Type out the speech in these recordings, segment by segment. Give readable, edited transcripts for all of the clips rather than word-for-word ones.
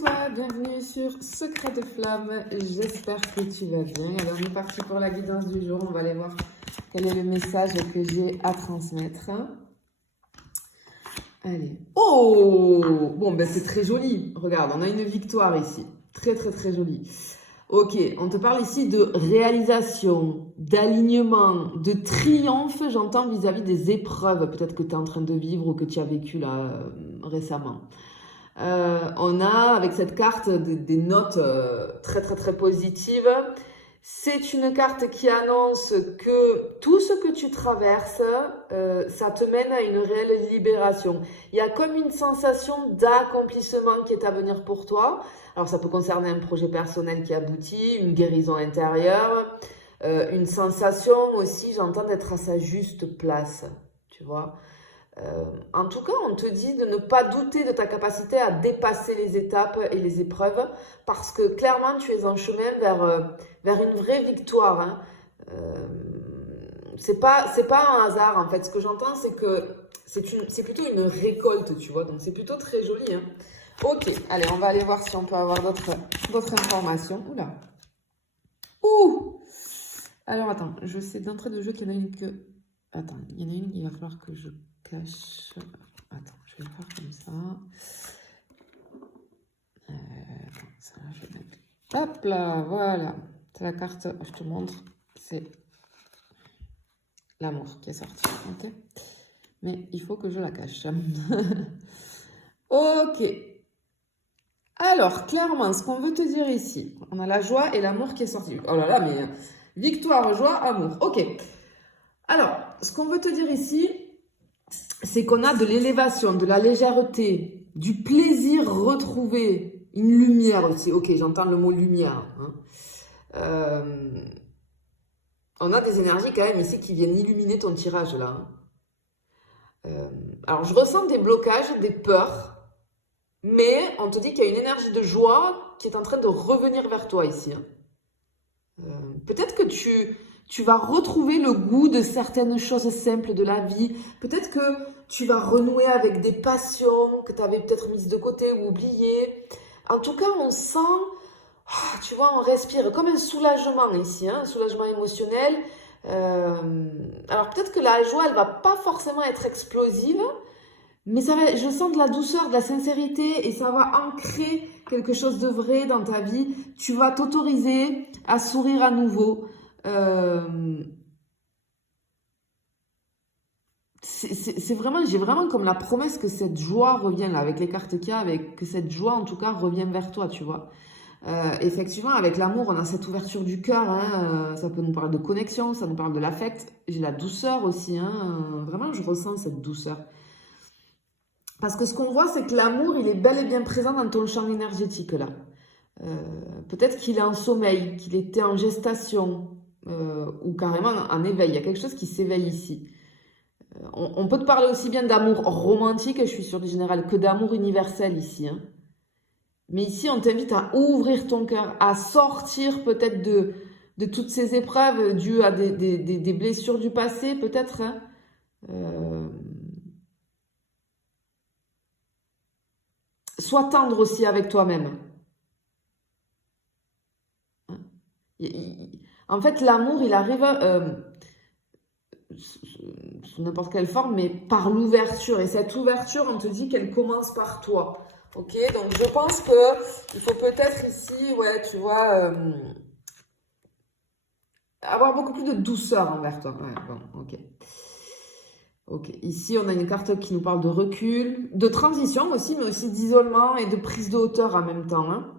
toi, bienvenue sur Secret de Flamme, j'espère que tu vas bien. Alors on est parti pour la guidance du jour, on va aller voir quel est le message que j'ai à transmettre. Allez, oh, bon ben c'est très joli, regarde, on a une victoire ici, très très très jolie. Ok, on te parle ici de réalisation, d'alignement, de triomphe, j'entends vis-à-vis des épreuves peut-être que tu es en train de vivre ou que tu as vécu là récemment. On a avec cette carte des notes très très très positives. C'est une carte qui annonce que tout ce que tu traverses, ça te mène à une réelle libération. Il y a comme une sensation d'accomplissement qui est à venir pour toi. Alors ça peut concerner un projet personnel qui aboutit, une guérison intérieure, une sensation aussi, j'entends, d'être à sa juste place, tu vois. En tout cas, on te dit de ne pas douter de ta capacité à dépasser les étapes et les épreuves parce que clairement, tu es en chemin vers une vraie victoire. Hein. C'est pas un hasard en fait. Ce que j'entends, c'est que c'est plutôt une récolte, tu vois. Donc c'est plutôt très joli. Hein. Ok, allez, on va aller voir si on peut avoir d'autres informations. Oula. Ouh. Alors attends, je sais d'entrée de jeu qu'il y en a une que... Attends, il y en a une qu'il va falloir que je cache. Attends, je vais le faire comme ça. Ça, je vais mettre... Hop là, voilà. C'est la carte, je te montre. C'est l'amour qui est sorti. Ok. Mais il faut que je la cache. Ok. Alors, clairement, ce qu'on veut te dire ici, on a la joie et l'amour qui est sorti. Oh là là, mais victoire, joie, amour. Ok. Alors, ce qu'on veut te dire ici, c'est qu'on a de l'élévation, de la légèreté, du plaisir retrouvé, une lumière aussi. Ok, j'entends le mot lumière. Hein. On a des énergies quand même ici qui viennent illuminer ton tirage là. Alors, je ressens des blocages, des peurs, mais on te dit qu'il y a une énergie de joie qui est en train de revenir vers toi ici. Hein. Peut-être que tu vas retrouver le goût de certaines choses simples de la vie. Peut-être que tu vas renouer avec des passions que tu avais peut-être mises de côté ou oubliées. En tout cas, on sent, tu vois, on respire comme un soulagement ici, hein, un soulagement émotionnel. Alors peut-être que la joie, elle va pas forcément être explosive, mais je sens de la douceur, de la sincérité et ça va ancrer quelque chose de vrai dans ta vie. Tu vas t'autoriser à sourire à nouveau. C'est vraiment, j'ai vraiment comme la promesse que cette joie revient là, avec les cartes qu'il y a, que cette joie en tout cas revient vers toi, tu vois. Effectivement, avec l'amour, on a cette ouverture du cœur, hein, ça peut nous parler de connexion, ça nous parle de l'affect. J'ai la douceur aussi, hein, vraiment je ressens cette douceur. Parce que ce qu'on voit, c'est que l'amour, il est bel et bien présent dans ton champ énergétique là. Peut-être qu'il est en sommeil, qu'il était en gestation ou carrément en éveil. Il y a quelque chose qui s'éveille ici. On peut te parler aussi bien d'amour romantique, je suis sûre du général, que d'amour universel ici. Hein. Mais ici, on t'invite à ouvrir ton cœur, à sortir peut-être de toutes ces épreuves dues à des blessures du passé, peut-être. Hein. Sois tendre aussi avec toi-même. En fait, l'amour, il arrive sous n'importe quelle forme, mais par l'ouverture. Et cette ouverture, on te dit qu'elle commence par toi. Ok, donc je pense que il faut peut-être ici, ouais, tu vois, avoir beaucoup plus de douceur envers toi. Ouais, bon, ok. Ok, ici on a une carte qui nous parle de recul, de transition aussi, mais aussi d'isolement et de prise de hauteur en même temps. Hein.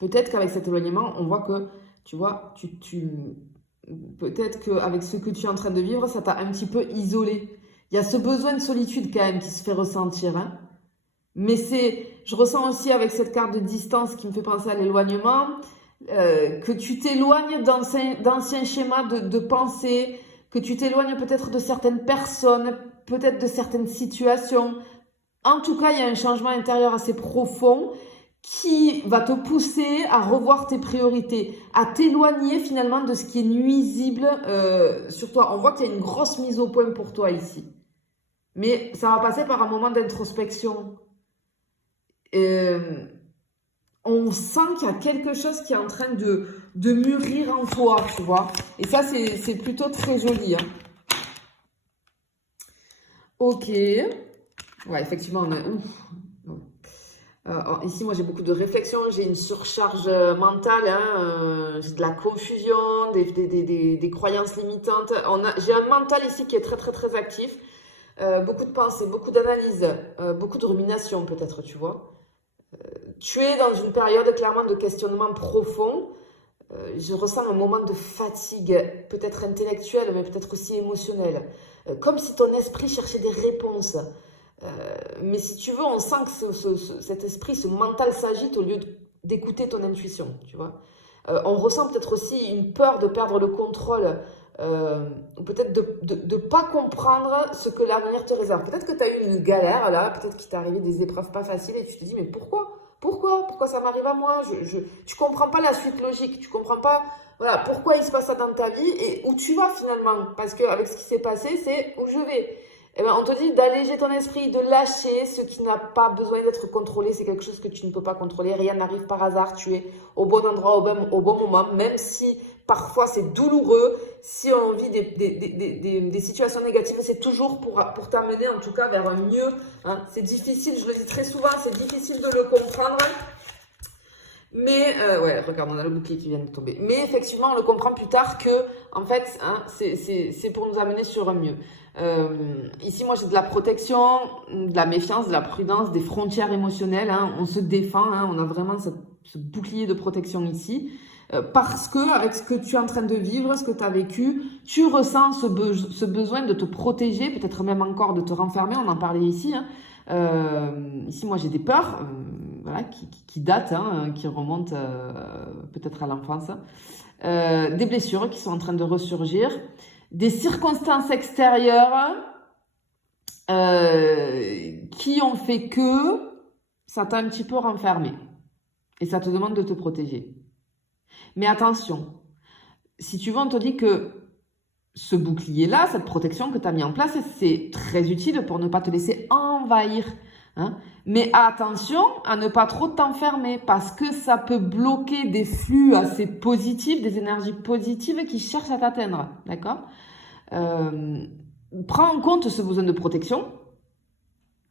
Peut-être qu'avec cet éloignement, on voit que, tu vois, peut-être qu'avec ce que tu es en train de vivre, ça t'a un petit peu isolé. Il y a ce besoin de solitude quand même qui se fait ressentir. Hein. Mais je ressens aussi avec cette carte de distance qui me fait penser à l'éloignement, que tu t'éloignes d'anciens schémas de pensée, que tu t'éloignes peut-être de certaines personnes, peut-être de certaines situations. En tout cas, il y a un changement intérieur assez profond qui va te pousser à revoir tes priorités, à t'éloigner finalement de ce qui est nuisible sur toi. On voit qu'il y a une grosse mise au point pour toi ici. Mais ça va passer par un moment d'introspection. On sent qu'il y a quelque chose qui est en train de mûrir en toi, tu vois. Et ça, c'est plutôt très joli. Hein. Ok. Ouais, effectivement, on a... ici, moi, j'ai beaucoup de réflexion, j'ai une surcharge mentale, hein, j'ai de la confusion, des croyances limitantes. J'ai un mental ici qui est très, très, très actif. Beaucoup de pensées, beaucoup d'analyses, beaucoup de rumination peut-être, tu vois. Tu es dans une période clairement de questionnement profond. Je ressens un moment de fatigue, peut-être intellectuelle, mais peut-être aussi émotionnelle. Comme si ton esprit cherchait des réponses. Mais si tu veux, on sent que cet esprit, ce mental s'agite au lieu d'écouter ton intuition, tu vois. On ressent peut-être aussi une peur de perdre le contrôle, ou peut-être de ne pas comprendre ce que l'avenir te réserve. Peut-être que tu as eu une galère là, peut-être qu'il t'est arrivé des épreuves pas faciles et tu te dis mais pourquoi ça m'arrive à moi? Tu comprends pas la suite logique, tu comprends pas voilà, pourquoi il se passe ça dans ta vie et où tu vas finalement. Parce qu'avec ce qui s'est passé, c'est où je vais. Eh ben, on te dit d'alléger ton esprit, de lâcher ce qui n'a pas besoin d'être contrôlé. C'est quelque chose que tu ne peux pas contrôler. Rien n'arrive par hasard. Tu es au bon endroit, au bon moment, même si parfois c'est douloureux. Si on vit des situations négatives, c'est toujours pour t'amener en tout cas vers un mieux. Hein. C'est difficile, je le dis très souvent, c'est difficile de le comprendre. Mais, ouais, regarde, on a le bouclier qui vient de tomber. Mais effectivement, on le comprend plus tard que, en fait, hein, c'est pour nous amener sur un mieux. Ici, moi, j'ai de la protection, de la méfiance, de la prudence, des frontières émotionnelles. Hein. On se défend, hein, on a vraiment ce bouclier de protection ici. Parce que, avec ce que tu es en train de vivre, ce que tu as vécu, tu ressens ce besoin de te protéger, peut-être même encore de te renfermer. On en parlait ici. Hein. Ici, moi, j'ai des peurs. Voilà, qui datent, hein, qui remontent peut-être à l'enfance, des blessures qui sont en train de ressurgir, des circonstances extérieures qui ont fait que ça t'a un petit peu renfermé et ça te demande de te protéger. Mais attention, si tu veux, on te dit que ce bouclier-là, cette protection que tu as mis en place, c'est très utile pour ne pas te laisser envahir. Hein. Mais attention à ne pas trop t'enfermer parce que ça peut bloquer des flux assez positifs, des énergies positives qui cherchent à t'atteindre. D'accord ? Prends en compte ce besoin de protection.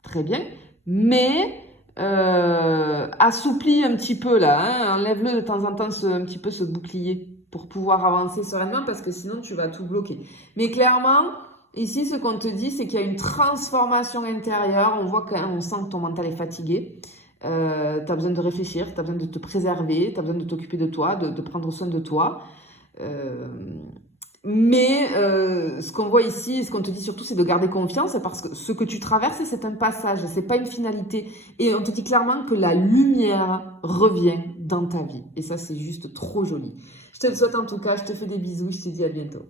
Très bien. Mais assouplis un petit peu là. Hein, enlève-le de temps en temps un petit peu ce bouclier pour pouvoir avancer sereinement parce que sinon tu vas tout bloquer. Mais clairement... Ici, ce qu'on te dit, c'est qu'il y a une transformation intérieure. On voit qu'on sent que ton mental est fatigué. Tu as besoin de réfléchir, tu as besoin de te préserver, tu as besoin de t'occuper de toi, de prendre soin de toi. Mais ce qu'on voit ici, ce qu'on te dit surtout, c'est de garder confiance parce que ce que tu traverses, c'est un passage, c'est pas une finalité. Et on te dit clairement que la lumière revient dans ta vie. Et ça, c'est juste trop joli. Je te le souhaite en tout cas, je te fais des bisous, je te dis à bientôt.